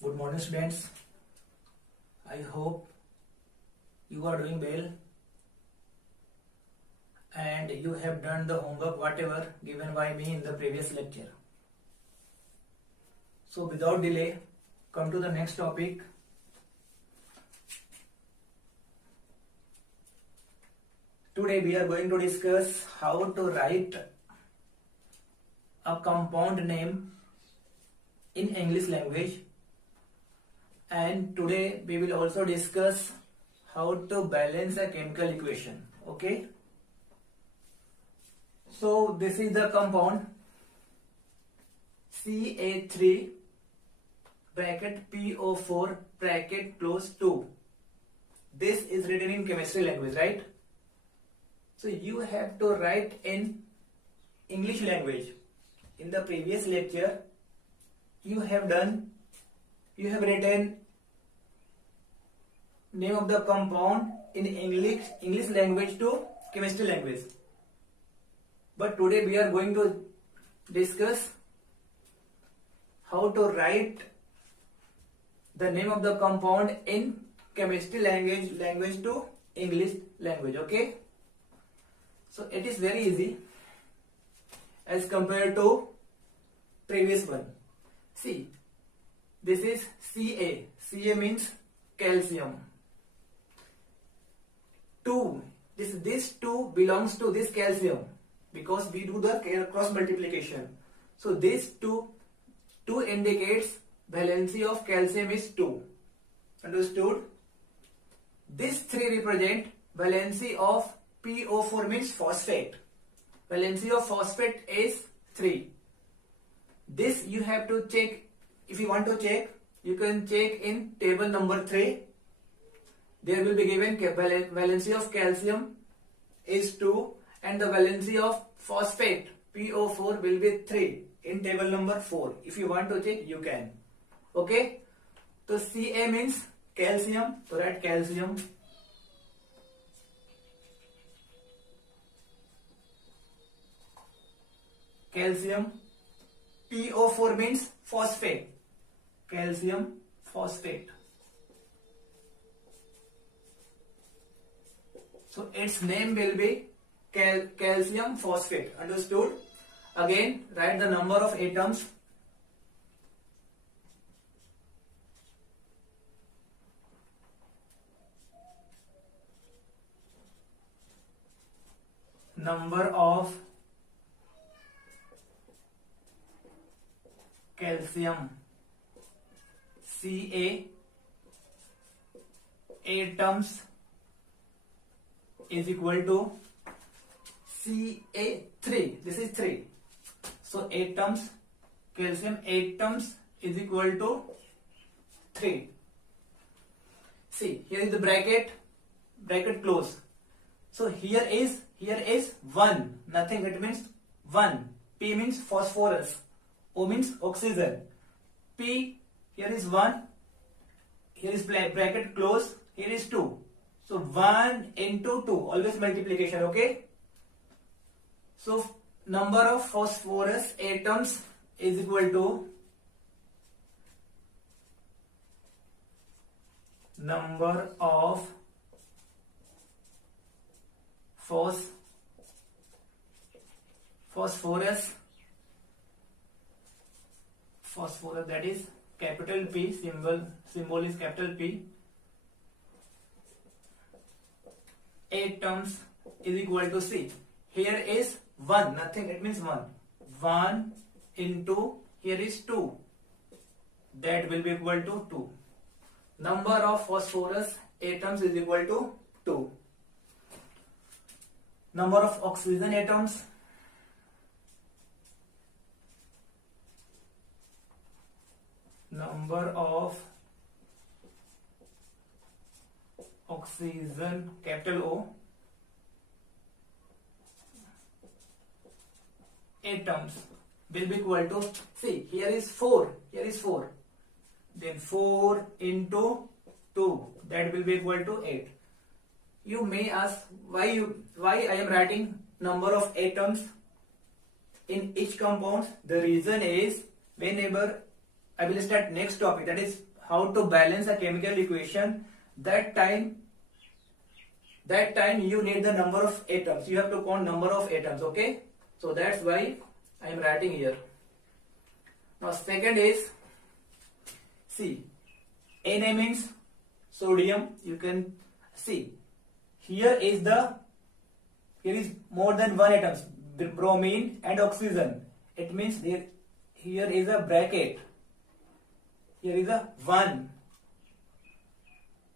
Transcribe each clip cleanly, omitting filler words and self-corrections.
Good morning, students. I hope you are doing well and you have done the homework whatever given by me in the previous lecture. So without delay, come to the next topic. Today we are going to discuss how to write a compound name in English language, and today we will also discuss how to balance a chemical equation. Okay, so this is the compound Ca3 bracket PO4 bracket close 2. This is written in chemistry language, right? So you have to write in English language. In the previous lecture you have written name of the compound in English language to chemistry language. But today we are going to discuss how to write the name of the compound in chemistry language to English language. Okay, so it is very easy as compared to previous one. See, this is Ca. Ca means calcium. 2. This 2 belongs to this calcium because we do the cross multiplication. So this 2 indicates valency of calcium is 2. Understood? This 3 represent valency of PO4 means phosphate. Valency of phosphate is 3. This you have to check. If you want to check, you can check in table number 3. There will be given valency of calcium is 2 and the valency of phosphate PO4 will be 3 in table number 4. If you want to check, you can. Okay, so Ca means calcium, so write calcium. Calcium. PO4 means phosphate. Calcium phosphate. So its name will be calcium phosphate. Understood? Again, write the number of atoms. Number of calcium Ca atoms is equal to Ca3. This is 3. So atoms, calcium atoms is equal to 3. See, here is the bracket close. So here is 1. Nothing. It means 1. P means phosphorus. O means oxygen. P, here is 1. Here is bracket close. Here is 2. So 1 into 2. Always multiplication. Okay. So number of phosphorus atoms is equal to number of phosphorus, that is capital P, symbol is capital P, atoms is equal to C. Here is 1, nothing, it means 1. 1 into, here is 2, that will be equal to 2. Number of phosphorus atoms is equal to 2. Number of oxygen atoms, number of oxygen, capital O, atoms will be equal to, see, here is 4, then 4 into 2, that will be equal to 8. You may ask why I am writing number of atoms in each compound. The reason is whenever I will start next topic, that is how to balance a chemical equation. That time you need the number of atoms. You have to count number of atoms. Okay, so that's why I am writing here. Now second is, see, Na means sodium. You can see here is more than one atoms, bromine and oxygen. It means here is a bracket. Here is a 1.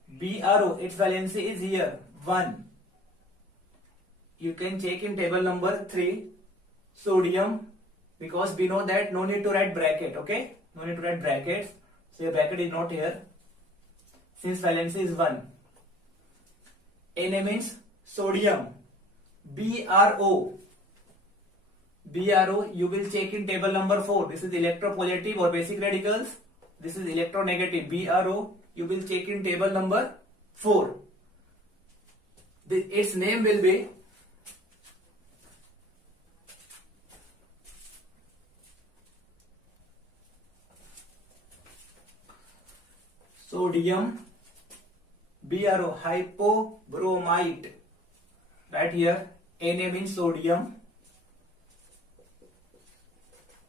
BRO, its valency is here 1. You can check in table number 3, sodium, because we know that no need to write bracket. Okay, no need to write brackets. So your bracket is not here since valency is 1. Na means sodium. BRO, you will check in table number 4. This is electropositive or basic radicals. This is electronegative. BRO, you will check in table number 4. Its name will be sodium BRO, hypobromite. Right here, Na means sodium.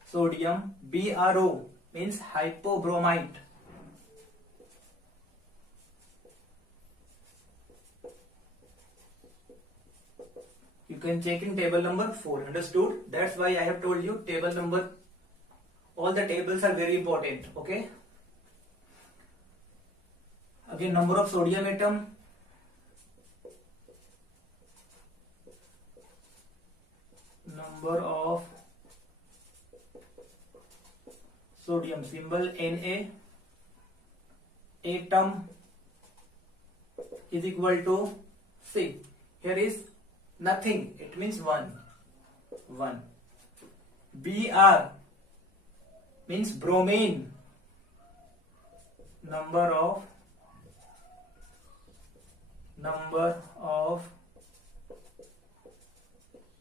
Sodium. BRO means hypobromite. You can check in table number 4. Understood? That's why I have told you table number. All the tables are very important. Okay. Again, number of sodium atom. Number of sodium, symbol Na, atom is equal to, see, here is nothing, it means 1. Br means bromine, number of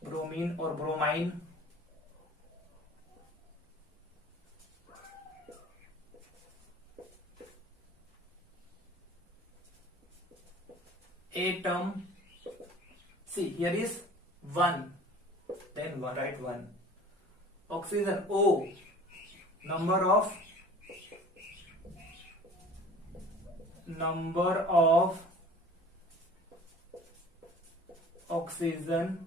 bromine or bromine. Atom, see, here is 1, then 1, write 1. Oxygen, O, number of oxygen,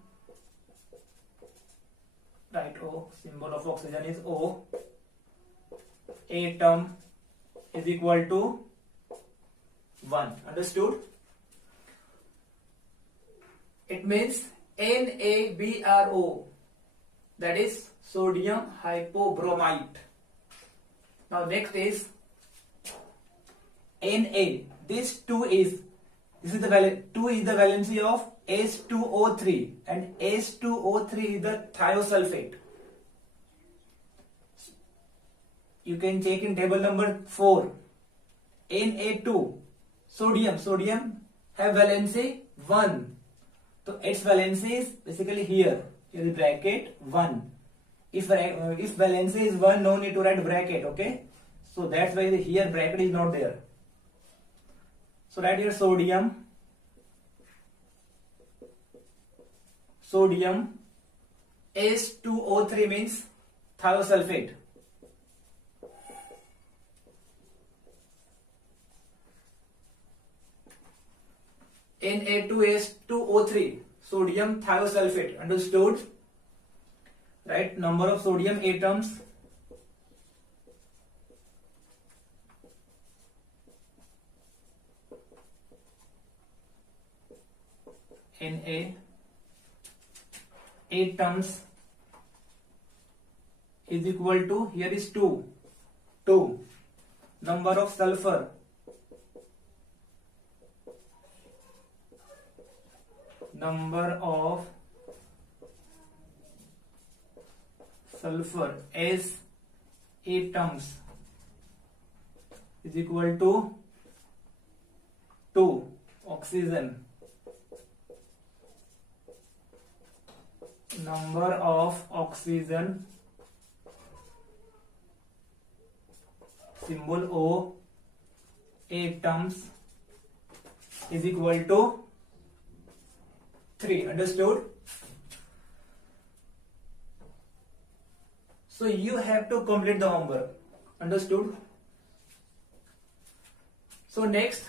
right, O, symbol of oxygen is O. Atom is equal to 1. Understood? It means NaBRO, that is sodium hypobromite. Now next is Na. This 2 is the valency of H2O3, and H2O3 is the thiosulfate. You can check in table number 4. Na2, sodium have valency 1. So its valency is basically here is bracket 1. If valency is 1, no need to write bracket. Okay, so that's why here bracket is not there. So write here sodium H2O3 means thiosulfate. Na2H2O3, sodium thiosulfate. Understood? Right? Number of sodium atoms. Na. Atoms is equal to, here is 2. Number of sulfur. Number of sulfur S atoms is equal to 2. Oxygen. Number of oxygen symbol O 8 terms is equal to 3. Understood? So you have to complete the homework. Understood? So next,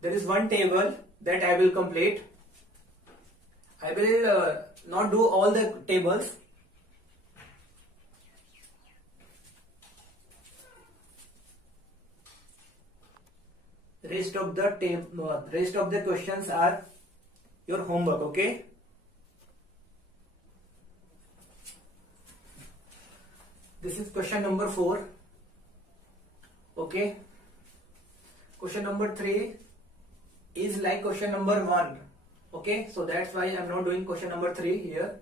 there is one table that I will complete. I will not do all the tables. Rest of the questions are your homework. Okay. This is question number 4. Okay. Question number 3 is like question number 1. Okay. So that's why I'm not doing question number 3 here.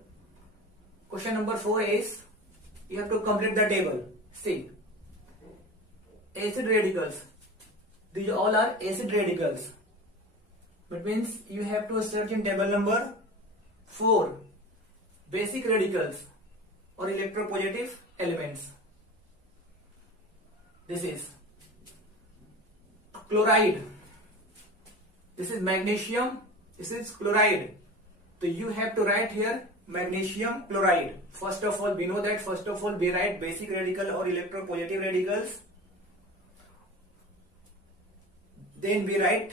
Question number 4 is you have to complete the table. See, acid radicals. These all are acid radicals. That means you have to search in table number 4. Basic radicals or electropositive elements. This is chloride. This is magnesium. This is chloride. So you have to write here magnesium chloride. First of all, we know that we write basic radical or electropositive radicals. Then we write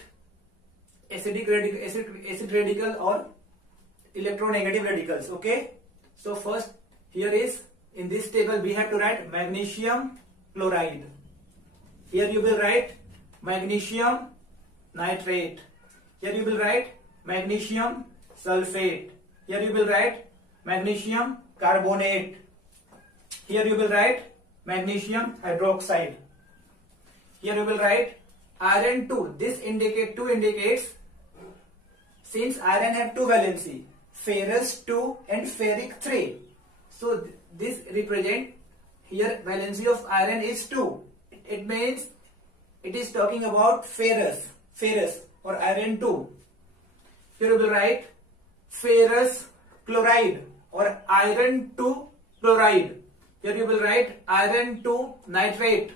acid radical or electronegative radicals. Okay. So first here is in this table we have to write magnesium chloride. Here you will write magnesium nitrate. Here you will write magnesium sulfate. Here you will write magnesium carbonate. Here you will write magnesium hydroxide. Here you will write iron 2. This indicates since iron have 2 valency, ferrous 2 and ferric 3. So this represent here valency of iron is 2. It means it is talking about ferrous or iron 2. Here you will write ferrous chloride or iron 2 chloride. Here you will write iron 2 nitrate.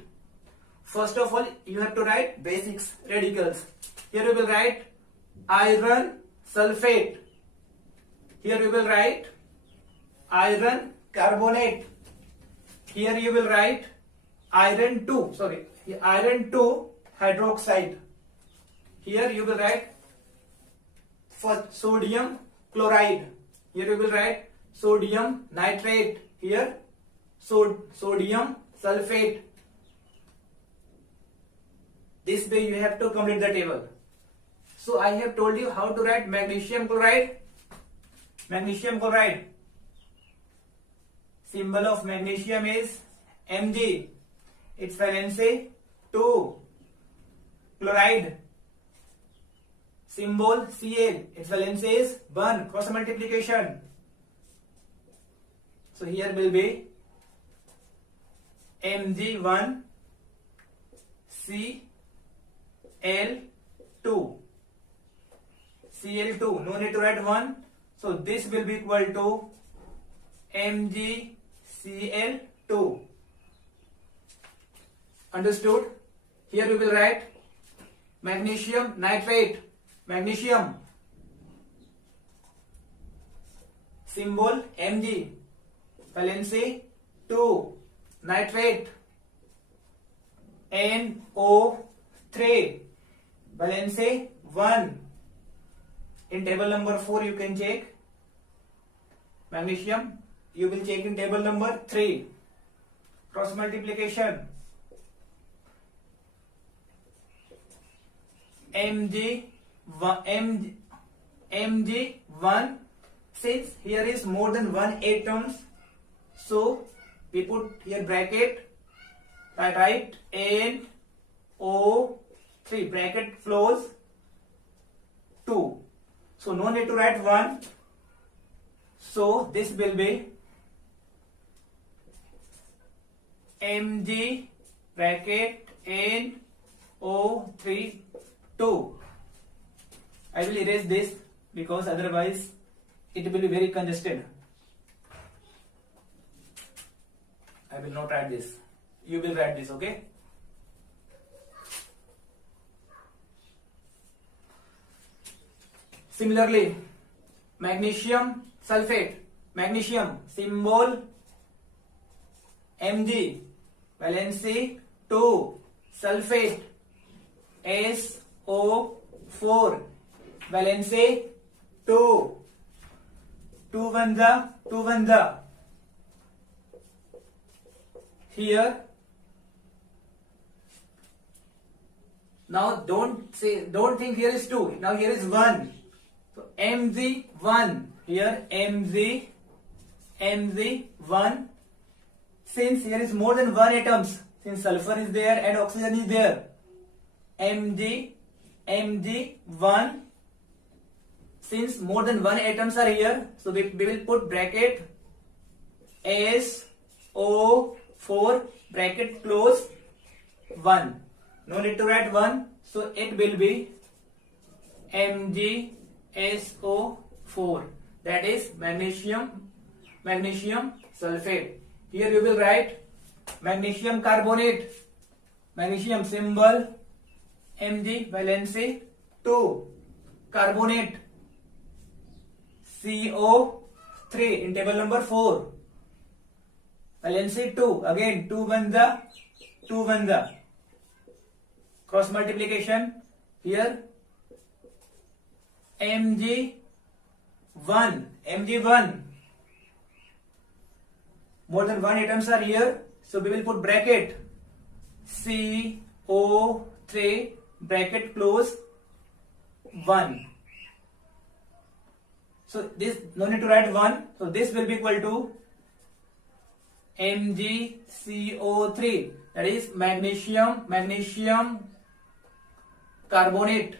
First of all, you have to write basics radicals. Here you will write iron sulfate. Here you will write iron carbonate. Here you will write iron 2 hydroxide. Here you will write for sodium chloride. Here you will write sodium nitrate. Here sodium sulfate. This way you have to complete the table. So I have told you how to write magnesium chloride. Magnesium chloride. Symbol of magnesium is Mg. Its valency 2. Chloride. Symbol Cl. Its valency is 1. Cross multiplication. So here will be Mg1 Cl2. Cl2. No need to write 1. So this will be equal to MgCl2. Understood? Here we will write magnesium nitrate. Magnesium. Symbol Mg. Valency 2. Nitrate. NO3. Valency 1. In table number 4 you can check. Magnesium you will check in table number 3. Cross multiplication. Mg1. Since here is more than 1 atoms, so we put here bracket. I write NO3. Bracket close 2. So no need to write 1. So this will be Mg bracket NO3 2. I will erase this because otherwise it will be very congested. I will not write this. you will write this. Okay. Similarly, magnesium sulfate, magnesium symbol Mg, valency 2, sulfate SO4, valency 2, 2 1 here. Now don't think here is 2, now here is 1. So Mg1 here, Mg1, since here is more than 1 atoms, since sulfur is there and oxygen is there, Mg1, since more than 1 atoms are here, so we will put bracket SO4 bracket close 1. No need to write 1, so it will be MgSO4, that is magnesium sulfate. Here you will write magnesium carbonate, magnesium symbol Mg, valency 2, carbonate CO3 in table number 4, valency 2, again 2 1 cross multiplication here, Mg1, more than 1 atoms are here, so we will put bracket CO3 bracket close 1. So this, no need to write 1, so this will be equal to MgCO3, that is magnesium carbonate.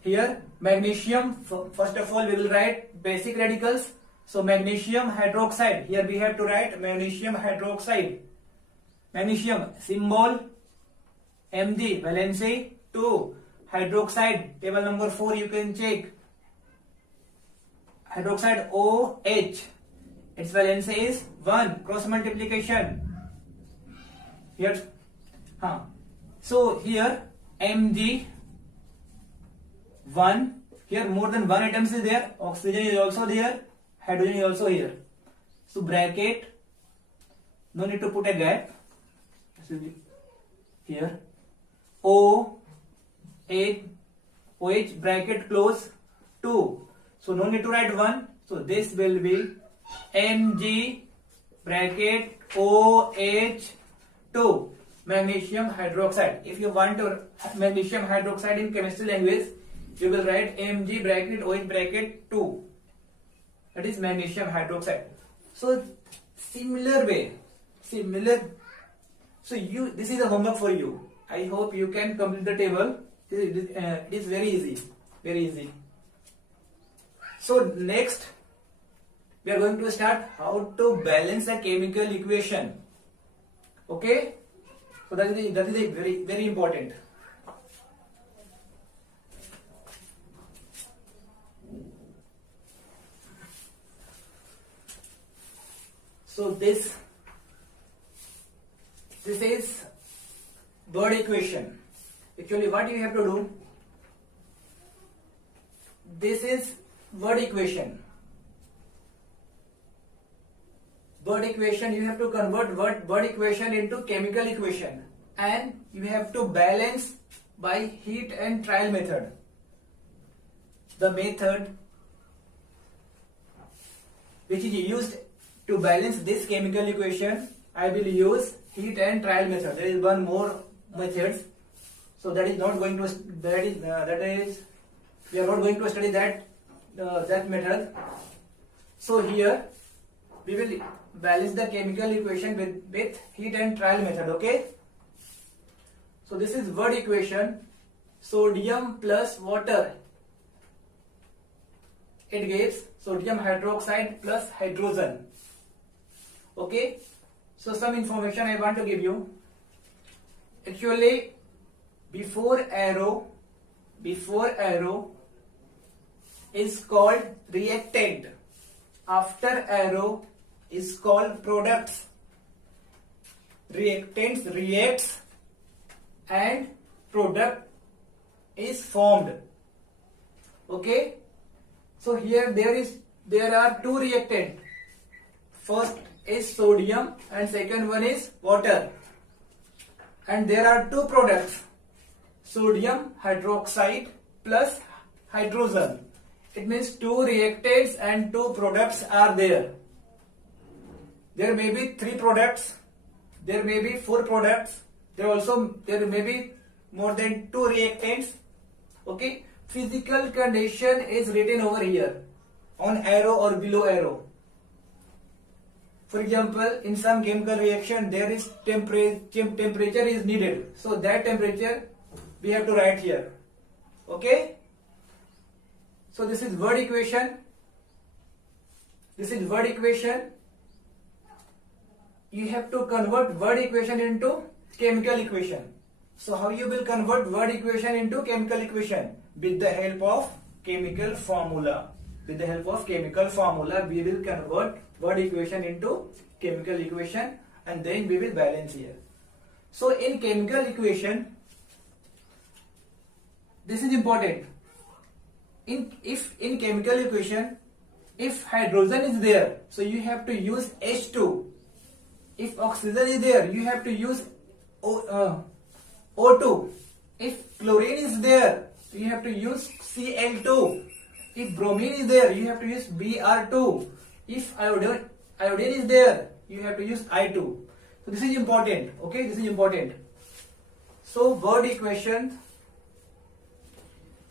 Here magnesium, first of all we will write basic radicals. So magnesium hydroxide, here we have to write magnesium hydroxide, magnesium symbol Mg, valency 2, hydroxide table number 4 you can check, hydroxide OH, its valency is 1, cross multiplication here. So here Mg1, here more than 1 atoms is there, oxygen is also there, hydrogen is also here, so bracket, no need to put a gap, here OH bracket close 2, so no need to write 1, so this will be Mg bracket OH2, magnesium hydroxide. If you want to magnesium hydroxide in chemistry language, you will write Mg bracket OH bracket 2, that is magnesium hydroxide. So similar way, so this is a homework for you. I hope you can complete the table. It is very easy. So next we are going to start how to balance a chemical equation. Okay, so that is very important. So this is word equation. Actually, what you have to do? This is word equation. Word equation, you have to convert word equation into chemical equation, and you have to balance by heat and trial method. The method which is used to balance this chemical equation, I will use heat and trial method. There is one more method, so that is not going to we are not going to study that method. So here we will balance the chemical equation with heat and trial method. Okay, so this is word equation. Sodium plus water, it gives sodium hydroxide plus hydrogen. Okay, so some information I want to give you. Actually, before arrow is called reactant, after arrow is called products, reactants reacts and product is formed. Okay, so here there are two reactants. First is sodium and second one is water, and there are two products, sodium hydroxide plus hydrogen. It means two reactants and two products are there. There may be three products, there may be four products, there may be more than two reactants. Okay, physical condition is written over here on arrow or below arrow. For example, in some chemical reaction there is temperature is needed, so that temperature we have to write here. Okay, so this is word equation, you have to convert word equation into chemical equation. So how you will convert word equation into chemical equation? With the help of chemical formula. With the help of chemical formula, we will convert word equation into chemical equation, and then we will balance here. So in chemical equation, this is important. In chemical equation, if hydrogen is there, so you have to use H2. If oxygen is there, you have to use O2. If chlorine is there, you have to use Cl2. If bromine is there, you have to use Br2. If iodine is there, you have to use I2. So this is important. Okay, this is important. So word equation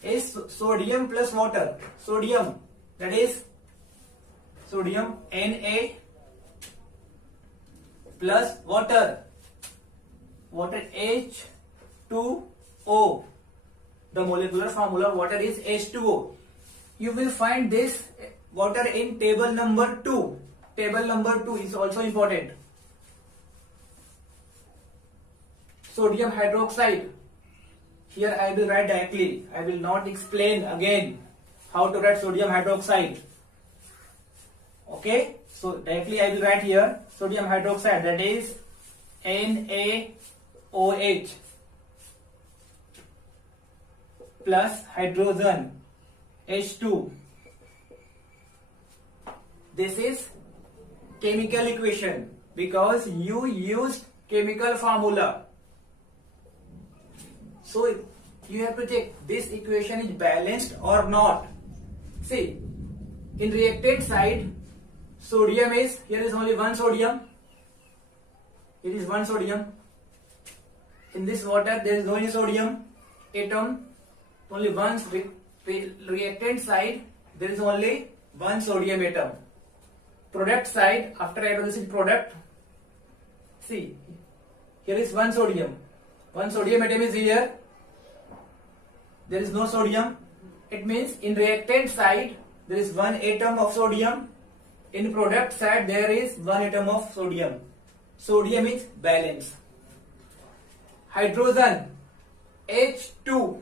is sodium plus water. Sodium, that is sodium Na plus water H2O. The molecular formula of water is H2O. You will find this water in table number 2. Table number 2 is also important. Sodium hydroxide. Here I will write directly. I will not explain again how to write sodium hydroxide. Okay, so directly I will write here sodium hydroxide, that is NaOH plus hydrogen H2. This is chemical equation because you used chemical formula. So you have to check this equation is balanced or not. See, in reactant side, sodium is, here is only one sodium. It is one sodium. In this water there is no any sodium atom. Only one reactant side there is only one sodium atom. Product side, after hydrolysis product, see, here is one sodium. One sodium atom is here. There is no sodium. It means in reactant side there is one atom of sodium. In product side there is one atom of sodium. Sodium is balanced. Hydrogen H2.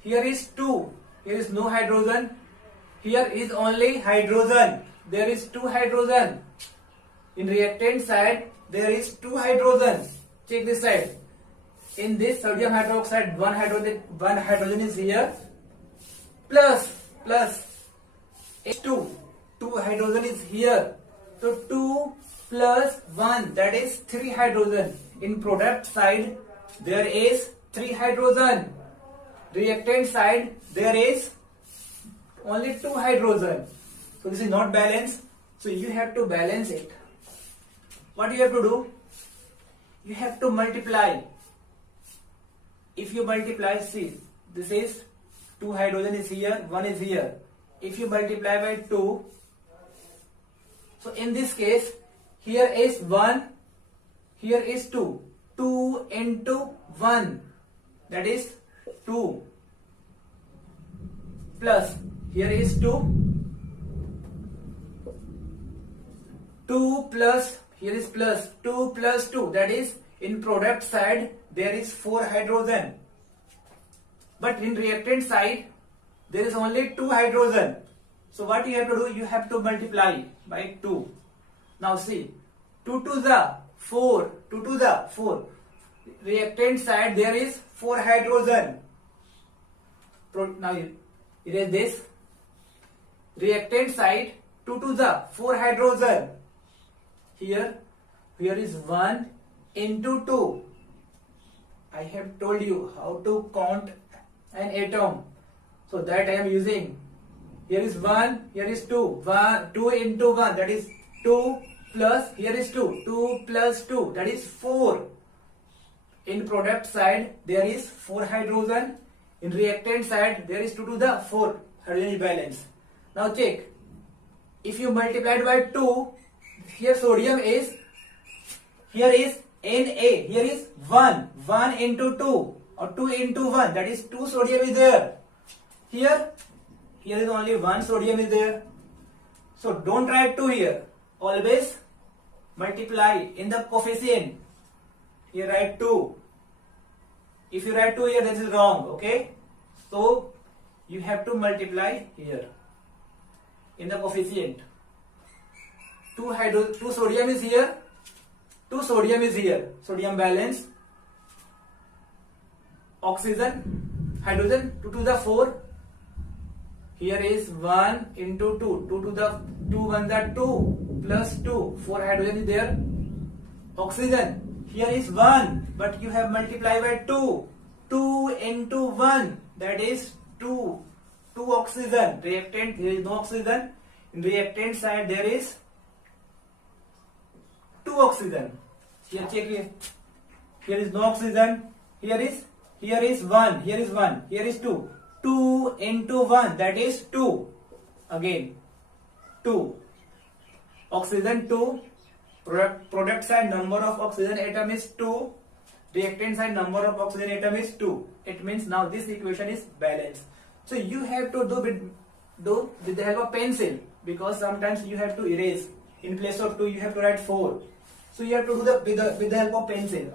Here is 2. Here is no hydrogen. Here is only hydrogen. There is 2 hydrogen. In reactant side there is 2 hydrogen. Check this side. In this sodium hydroxide, one hydrogen is here. Plus H2. 2 hydrogen is here. So 2 plus 1, that is 3 hydrogen. In product side there is 3 hydrogen. Reactant side there is only 2 hydrogen. So this is not balanced. So you have to balance it. What you have to do? You have to multiply. If you multiply, see, this is 2 hydrogen is here, 1 is here. If you multiply by 2, so in this case, here is 1, here is 2. 2 into 1, that is 2. Plus, here is 2. 2 plus, here is plus, 2 plus 2, that is in product side there is 4 hydrogen. But in reactant side there is only 2 hydrogen. So what you have to do? You have to multiply by 2. Now see, 2 to the 4, 2 to the 4. Reactant side there is 4 hydrogen. Now erase this. Reactant side 2 to the 4 hydrogen. Here is 1 into 2. I have told you how to count an atom. So that I am using. Here is 1, here is 2. 2 into 1, that is 2 plus, here is 2. 2 plus 2, that is 4. In product side, there is 4 hydrogen. In reactant side, there is 2 to the 4 hydrogen balance. Now check. If you multiply it by 2, here sodium is, here is Na, here is 1. 1 into 2 or 2 into 1, that is 2 sodium is there. Here is only 1 sodium is there. So don't write 2 here. Always multiply in the coefficient. Here write 2. If you write 2 here, this is wrong. Okay. So you have to multiply here in the coefficient. 2 sodium is here. 2 sodium is here. Sodium balance. Oxygen, hydrogen, 2 to the 4. Here is 1 into 2. 2 to the 2 1 the 2 plus 2. 4 hydrogen is there. Oxygen. Here is 1. But you have multiplied by 2. 2 into 1. That is 2. 2 oxygen. Reactant. There is no oxygen. In reactant side there is 2 oxygen. Here check here. Here is no oxygen. Here is 1. Here is 1. Here is 2. 2 into 1, that is 2. Again 2. Oxygen 2. Product side number of oxygen atom is 2. Reactant side number of oxygen atom is 2. It means now this equation is balanced. So you have to do with the help of pencil, because sometimes you have to erase. In place of 2 you have to write 4. So you have to do with the help of pencil.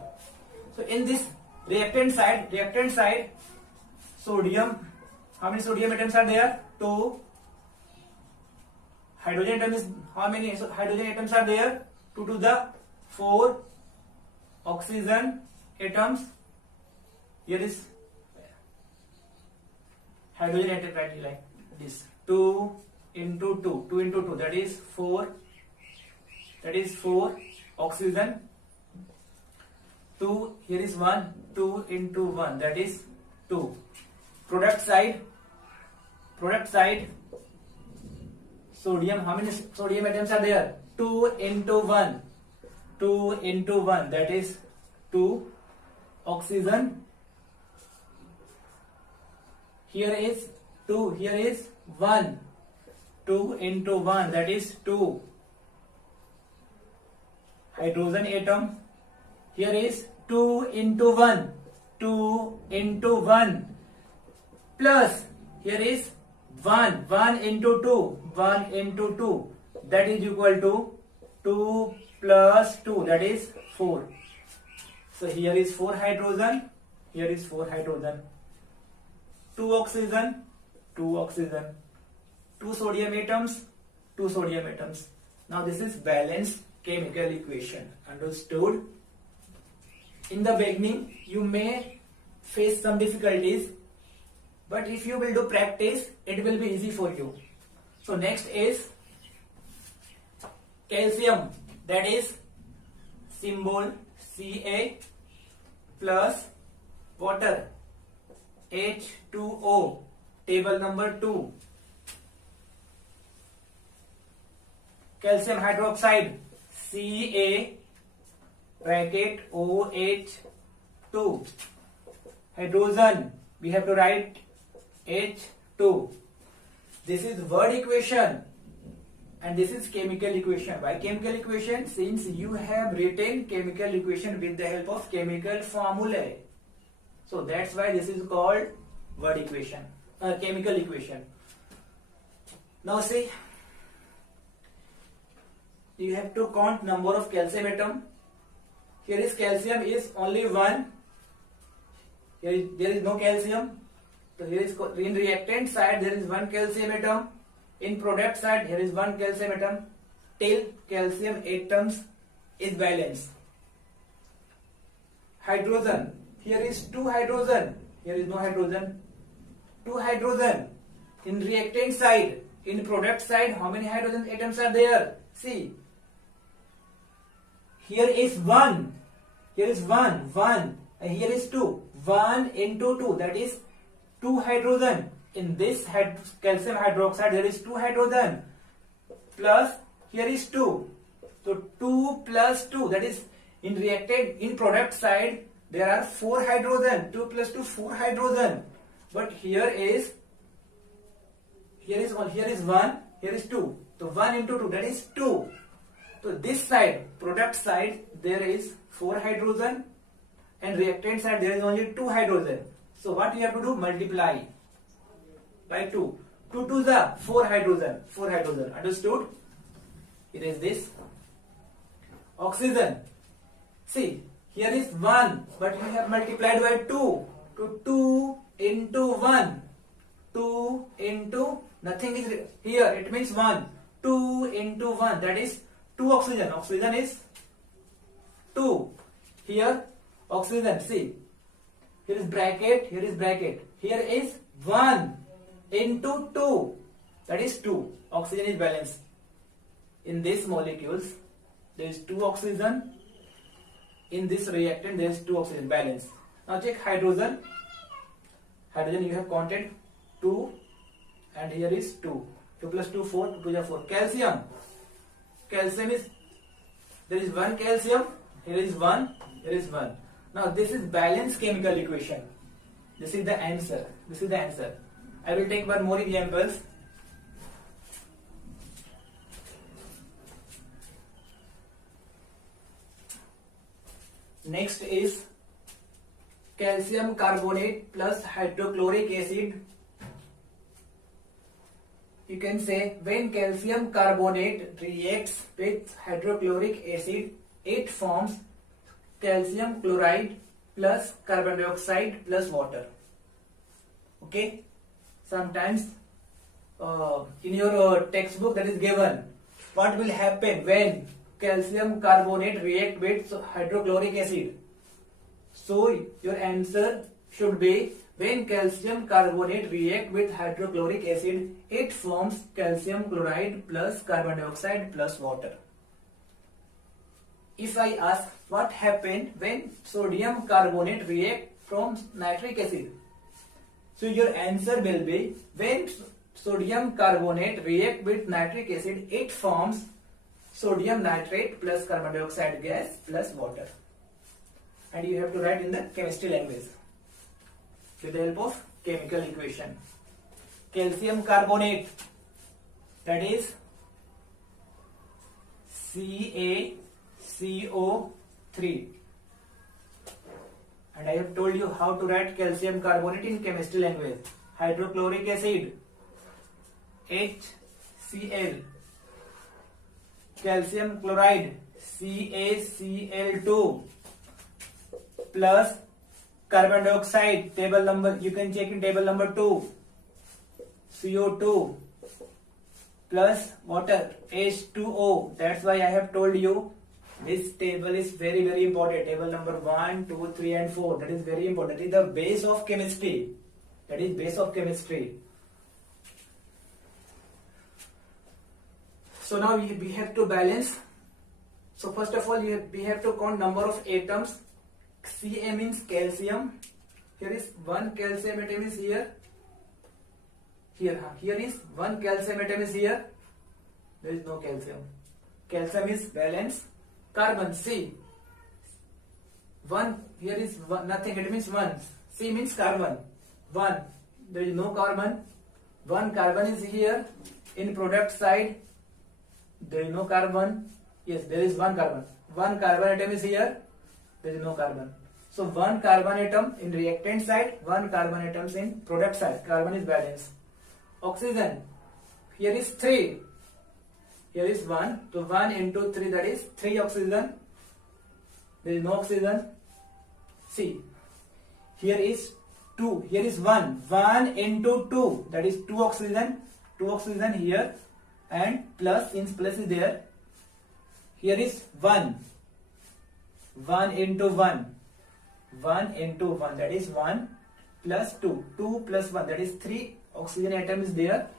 So in this reactant side sodium, how many sodium atoms are there? 2. Hydrogen atom is, how many hydrogen atoms are there? 2 to the 4. Oxygen atoms, here is hydrogen atom, right, like this. 2 into 2. 2 into 2, that is 4. That is 4. Oxygen 2. Here is 1. 2 into 1, that is 2. Product side sodium, how many sodium atoms are there? 2 into 1. 2 into 1, that is 2. Oxygen, here is 2. Here is 1. 2 into 1, that is 2. Hydrogen atom, here is 2 into 1. 2 into 1 plus here is 1. 1 into 2. 1 into 2, that is equal to 2 plus 2, that is 4. So here is 4 hydrogen. Here is 4 hydrogen. 2 oxygen. 2 oxygen. 2 sodium atoms. 2 sodium atoms. Now this is balanced chemical equation. Understood? In the beginning you may face some difficulties, but if you will do practice, it will be easy for you. So next is calcium, that is symbol Ca plus water H2O, table number 2. Calcium hydroxide Ca bracket OH2. Hydrogen, we have to write H2. This is word equation and this is chemical equation. Why chemical equation? Since you have written chemical equation with the help of chemical formulae. So that's why this is called word equation, chemical equation. Now see, you have to count number of calcium atom. Here is calcium is only 1. Here there is no calcium. So here is in reactant side there is 1 calcium atom. In product side here is 1 calcium atom. Till calcium atoms is balanced. hydrogen. Here is 2 hydrogen. Here is no hydrogen. 2 hydrogen. In reactant side, in product side, how many hydrogen atoms are there? See. Here is 1. Here is 1. 1. And here is 2. 1 into 2. That is 2 hydrogen. In this calcium hydroxide, there is 2 hydrogen. Plus, here is 2. So 2 plus 2. That is in reactant, in product side, there are 4 hydrogen. 2 plus 2, 4 hydrogen. But here is 1, here is 1, here is 2. So 1 into 2, that is 2. So this side, product side, there is 4 hydrogen, and reactant side there is only 2 hydrogen. So what you have to do? Multiply by 2. 2 to the 4 hydrogen. 4 hydrogen. Understood? It is this. Oxygen. See, here is 1, but you have multiplied by 2. So 2 into 1. 2 into, nothing is here, it means 1. 2 into 1, that is 2 oxygen. Oxygen is 2. Here, oxygen, see. Here is bracket, here is bracket. Here is 1 into 2. That is 2. Oxygen is balanced. In these molecules, there is 2 oxygen. In this reactant, there is 2 oxygen balance. Now check hydrogen. Hydrogen you have counted 2, and here is 2. 2 plus 2, 4. 2 is 4. Calcium. Calcium is, there is 1 calcium. Here is 1. Here is 1. Now this is balanced chemical equation. This is the answer. This is the answer. I will take one more examples. Next is calcium carbonate plus hydrochloric acid. You can say when calcium carbonate reacts with hydrochloric acid, it forms calcium chloride plus carbon dioxide plus water. Okay. Sometimes in your textbook that is given, what will happen when calcium carbonate react with hydrochloric acid? So your answer should be when calcium carbonate react with hydrochloric acid, it forms calcium chloride plus carbon dioxide plus water. If I ask what happened when sodium carbonate react from nitric acid, so your answer will be when sodium carbonate react with nitric acid, it forms sodium nitrate plus carbon dioxide gas plus water. And you have to write in the chemistry language with the help of chemical equation. Calcium carbonate, that is CaCO3. And I have told you how to write calcium carbonate in chemistry language. Hydrochloric acid, HCl. Calcium chloride, CaCl2 plus carbon dioxide, table number, you can check in table number 2, CO2 plus water, H2O. That's why I have told you this table is very, very important. Table number 1, 2, 3 and 4. That is very important. That is the base of chemistry. That is base of chemistry. So now we have to balance. So first of all, we have to count number of atoms. Ca means calcium. Here is 1 calcium atom is here. Here is 1 calcium atom is here. There is no calcium. Calcium is balanced. Carbon, C. 1, here is one, nothing, it means 1. C means carbon. 1. There is no carbon. 1 carbon is here. In product side, there is no carbon. Yes, there is 1 carbon. 1 carbon atom is here. There is no carbon. So 1 carbon atom in reactant side, 1 carbon atoms in product side. Carbon is balanced. Oxygen. Here is 3. Here is 1. So 1 into 3, that is 3 oxygen. There is no oxygen. See. Here is 2. Here is 1. 1 into 2, that is 2 oxygen. 2 oxygen here. And plus, since plus is there. Here is 1. 1 into 1. 1 into 1, that is 1 plus 2. 2 plus 1, that is 3 oxygen atom is there.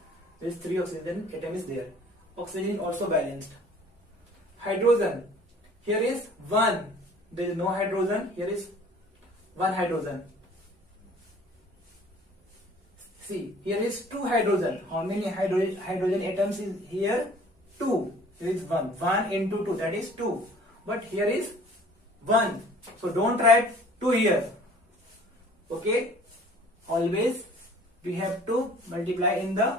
This 3 oxygen atom is there. Oxygen is also balanced. Hydrogen. Here is 1. There is no hydrogen. Here is 1 hydrogen. See, here is 2 hydrogen. How many hydrogen atoms is here? 2. Here is 1. 1 into 2, that is 2. But here is 1. So don't write 2 here. Okay? Always we have to multiply in the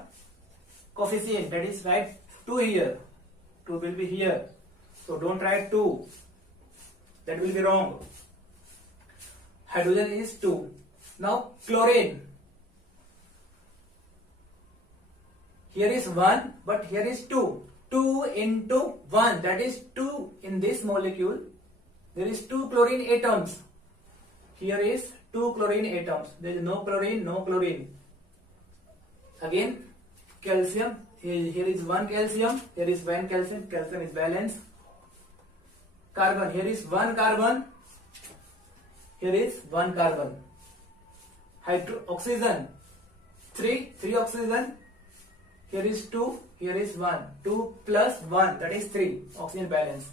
coefficient. That is, write 2 here. 2 will be here. So don't write 2. That will be wrong. Hydrogen is 2. Now chlorine. Here is 1, but here is 2. 2 into 1, that is 2 in this molecule. There is 2 chlorine atoms. Here is 2 chlorine atoms. There is no chlorine, no chlorine. Again, calcium. Here is 1 calcium. Here is 1 calcium. Calcium is balanced. Carbon. Here is 1 carbon. Here is 1 carbon. Oxygen. 3 oxygen. Here is 2. Here is 1. 2 plus 1, that is 3. Oxygen balance.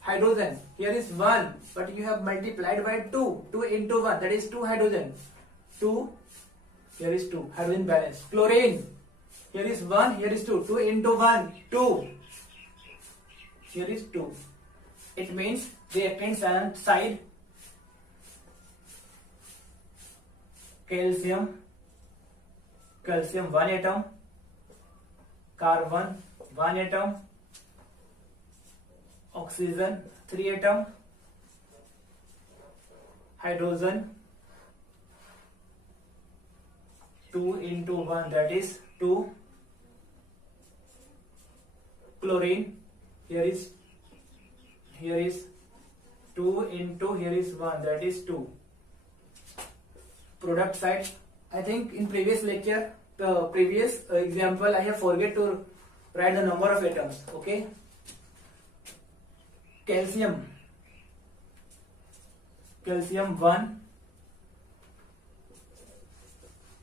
Hydrogen. Here is 1, but you have multiplied by 2. 2 into 1, that is 2 hydrogen. 2. Here is 2. Hydrogen balance. Chlorine. Here is 1. Here is 2. 2 into 1, 2. Here is 2. It means reactant side. Calcium. 1 atom. Carbon 1 atom. Oxygen 3 atom. Hydrogen 2 into 1, that is 2. Chlorine. Here is 2 into, here is 1, that is 2. Product side. I think in previous lecture, the previous example, I have forget to write the number of atoms. Okay. Calcium 1.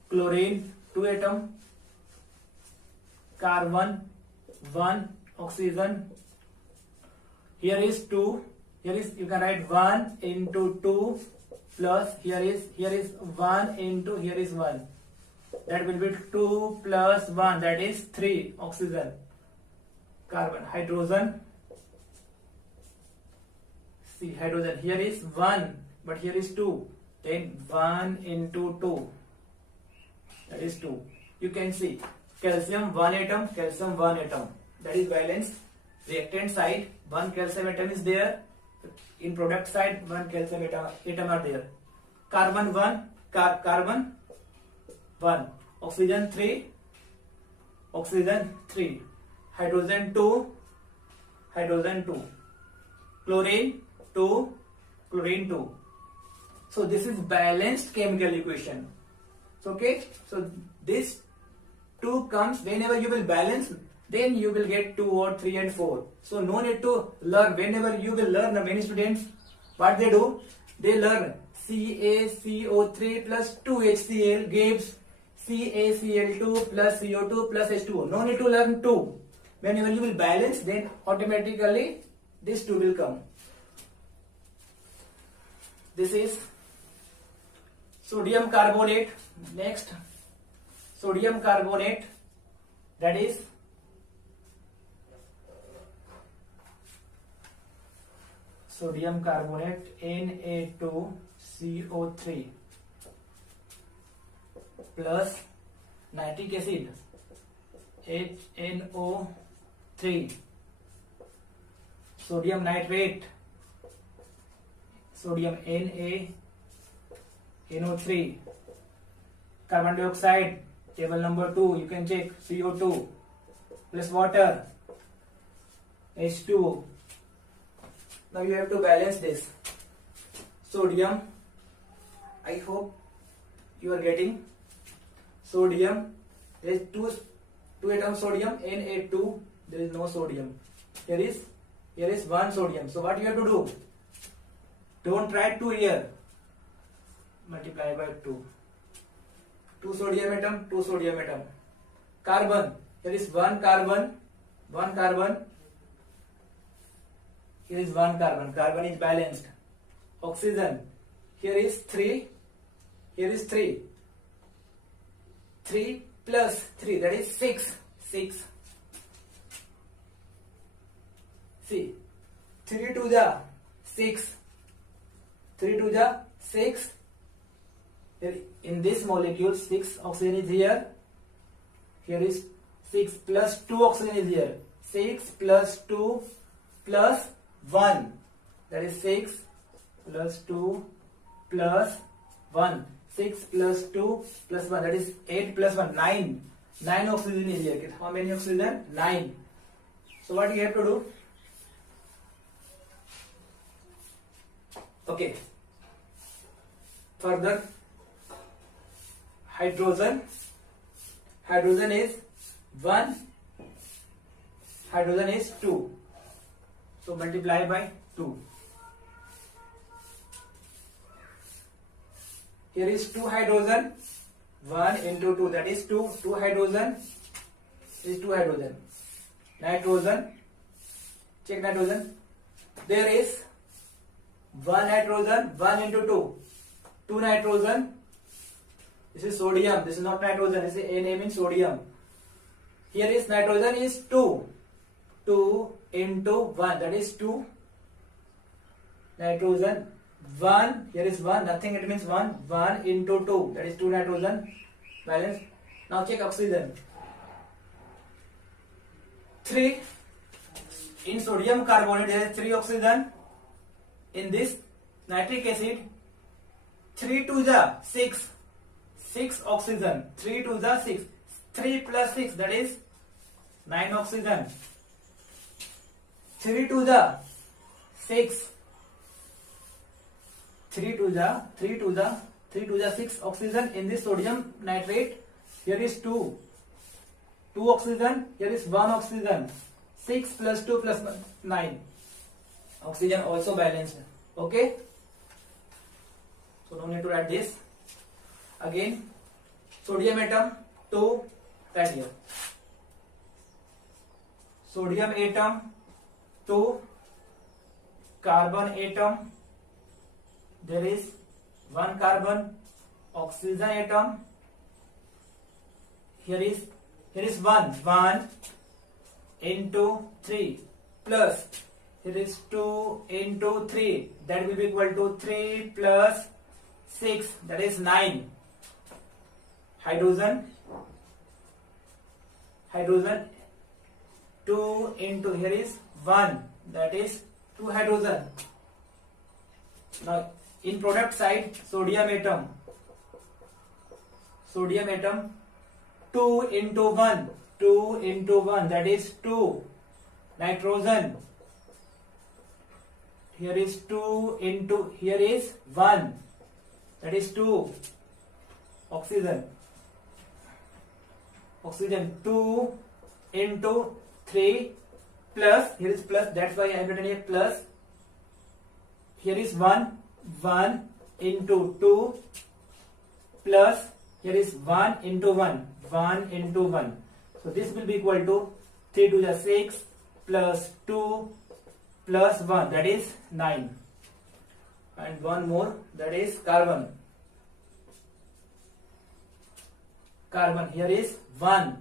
Chlorine 2 atom. Carbon 1. Oxygen. Here is 2. Here is, you can write 1 into 2 plus here is 1 into, here is 1. That will be 2 plus 1, that is 3. Oxygen. Carbon. Hydrogen. See, hydrogen. Here is 1, but here is 2. Then 1 into 2. That is 2. You can see calcium 1 atom, calcium 1 atom. That is balanced. Reactant side, 1 calcium atom is there. In product side, 1 calcium atom are there. Carbon 1, carbon 1. Oxygen 3. Oxygen 3. Hydrogen 2. Hydrogen 2. Chlorine 2. Chlorine 2. So this is balanced chemical equation. So, okay. So this 2 comes whenever you will balance, then you will get 2 or 3 and 4. So no need to learn. Whenever you will learn, many students, what they do, they learn CaCO3 plus 2HCl gives CaCl2 plus CO2 plus H2O. No need to learn 2. Whenever you will balance, then automatically this 2 will come. This is sodium carbonate. Next, sodium carbonate, that is sodium carbonate Na2CO3 plus nitric acid HNO3, sodium nitrate, sodium NaNO3, carbon dioxide, table number 2, you can check, CO2 plus water, H2O. Now you have to balance this. Sodium, I hope you are getting. Sodium, there is 2 atoms sodium, Na2, there is no sodium. Here is 1 sodium. So what you have to do? Don't write 2 here. multiply by 2. 2 sodium atom, 2 sodium atom. Carbon, there is one carbon. Here is one carbon. Carbon is balanced. Oxygen, here is 3. Here is 3. 3 plus 3, that is 6. 6. See, 3 to the 6. 3 to the 6. In this molecule, 6 oxygen is here. Here is 6 plus 2 oxygen is here. 6 plus 2 plus 1. That is 6 plus 2 plus 1. 6 plus 2 plus 1. That is 8 plus 1. 9. 9 oxygen is here. How many oxygen? 9. So what you have to do? Okay. Further, hydrogen is 1, hydrogen is 2. So multiply by 2. Here is 2 hydrogen, 1 into 2, that is 2. 2 hydrogen is 2 hydrogen. Nitrogen, check nitrogen. There is 1 nitrogen, 1 into 2. 2 nitrogen. This is sodium. This is not nitrogen. This is Na means sodium. Here is nitrogen is 2. 2 into 1. That is 2. Nitrogen 1. Here is 1. Nothing. It means 1. 1 into 2. That is 2 nitrogen. Balance. Now check oxygen. 3. In sodium carbonate there is 3 oxygen. In this nitric acid, 3 to the 6. 6 oxygen. 3 to the 6. 3 plus 6, that is 9 oxygen. 3 to the 6. 3 to the 6 oxygen in this sodium nitrate. Here is 2. 2 oxygen. Here is 1 oxygen. 6 plus 2 plus 9. Oxygen also balanced. Okay. So no need to write this. Again, sodium atom 2, right here. Sodium atom 2, carbon atom, there is 1 carbon. Oxygen atom, here is 1 into 3 plus here is 2 into 3, that will be equal to 3 plus 6, that is 9. Hydrogen 2 into here is 1, that is 2 hydrogen. Now in product side, sodium atom 2 into 1, that is 2. Nitrogen, here is 2 into here is 1, that is 2. Oxygen 2 into 3 plus, here is plus, that's why I have written here plus. Here is 1 into 2 plus here is 1 into 1. So this will be equal to 3 to the 6 plus 2 plus 1, that is 9. And one more, that is carbon. Here is 1,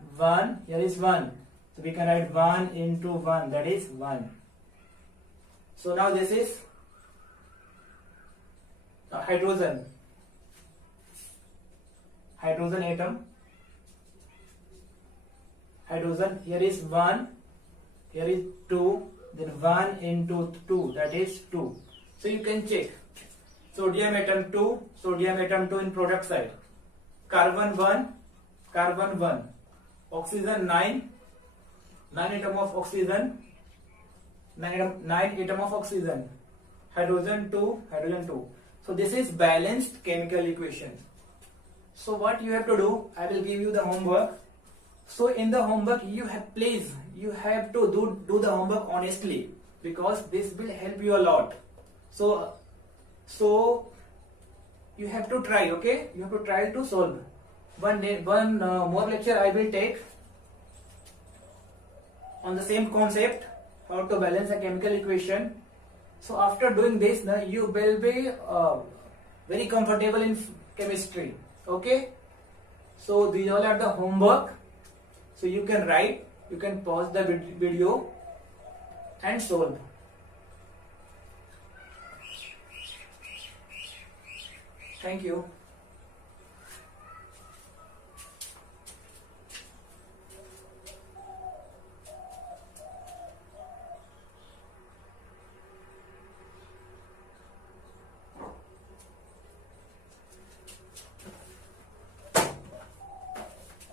here is 1. So we can write 1 into 1, that is 1. So now this is hydrogen atom. Hydrogen, here is 1, here is 2, then 1 into 2, that is 2. So you can check. Sodium atom 2 in product side. Carbon 1. Oxygen 9 atom of oxygen. 9 atom of oxygen. Hydrogen 2. So this is balanced chemical equation. So what you have to do, I will give you the homework. So in the homework you have to do the homework honestly, because this will help you a lot. So you have to try. Okay, you have to try to solve. One more lecture I will take on the same concept, how to balance a chemical equation. So after doing this, now you will be very comfortable in chemistry. Okay, so these all are the homework. So you can write, you can pause the video and solve. Thank you.